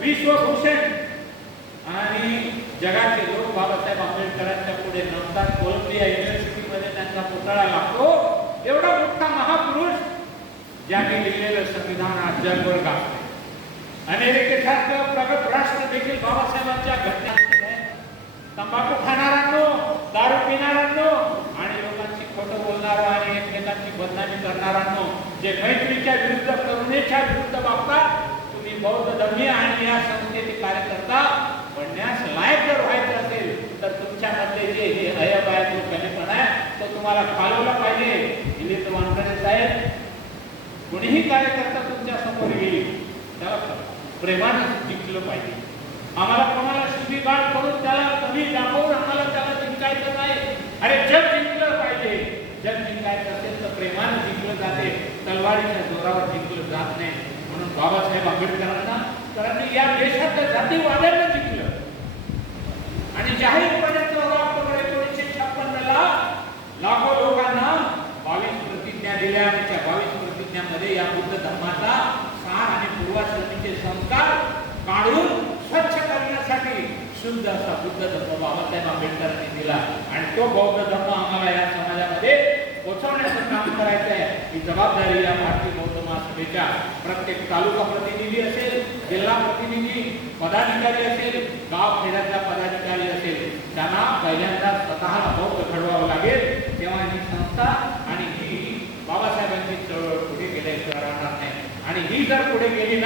विश्वभूषण आणि जगाचे लोक बाबासाहेब आंबेडकरांच्या पुढे नमतात. कोलंबिया युनिव्हर्सिटीमध्ये त्यांचा पुतळा लागतो. एवढा मोठा महापुरुष ज्यांनी लिहिलेलं संविधान आज जगभर गाजते. अमेरिकेसारखं प्रगत राष्ट्र देखील बाबासाहेबांच्या घटना तंबाखू खाणाऱ्यांनो, दारू पिणाऱ्यांनो आणि लोकांची खोटं बोलणारा आणि एकमेकांची बदनामी करणाऱ्यांनो, जे मैत्रीच्या विरुद्ध, करुणेच्या विरुद्ध वागतात, तुम्ही बौद्ध धर्मीय आणि या संस्थेचे कार्यकर्ता बनण्यास लायक जर व्हायचं असेल तर तुमच्यामध्ये जे हे अयब आहे, जो कमीपणा आहे, तो तुम्हाला खालवला पाहिजे. दिलीप वानखडे साहेब, कोणीही कार्यकर्ता तुमच्या समोर येईल त्याला प्रेमानं जिंकलं पाहिजे. आम्हाला कोणाला शिवीगाळ करून त्याला कमी दाखवून आम्हाला त्याला जिंकायचं नाही. अरे जग जिंकलं पाहिजे. जग जिंकायचं असेल तर प्रेमानं जिंकलं जाते, तलवारीच्या जोरावर जिंकलं जात नाही. म्हणून बाबासाहेब आंबेडकरांनी या देशातल्या जातीवाद्यांना जिंकलं आणि जाहीरपणे 14 ऑक्टोबर 1956 लाखो लोकांना 22 प्रतिज्ञा दिल्या आणि त्या 22 प्रतिज्ञांमध्ये या बुद्ध धर्माचा सार आणि पूर्वाश्रमीचे संस्कार काढून स्वच्छ करण्यासाठी शुद्ध असा बुद्ध धर्म बाबासाहेब आंबेडकरांनी दिला आणि तो बौद्ध धर्म आम्हाला या समाजामध्ये पोहोचवण्याचं काम करायचं आहे. ही जबाबदारी या भारतीय बौद्ध महासभेच्या प्रत्येक तालुका प्रतिनिधी असेल, जिल्हा प्रतिनिधी, पदाधिकारी असेल, गाव खेड्यातला पदाधिकारी असेल, त्यांना पहिल्यांदा स्वतःला बौद्ध घडवावं लागेल. तेव्हा ही संस्था आणि ही बाबासाहेबांची चळवळ पुढे गेल्याशिवाय राहणार नाही. आणि ही जर पुढे गेली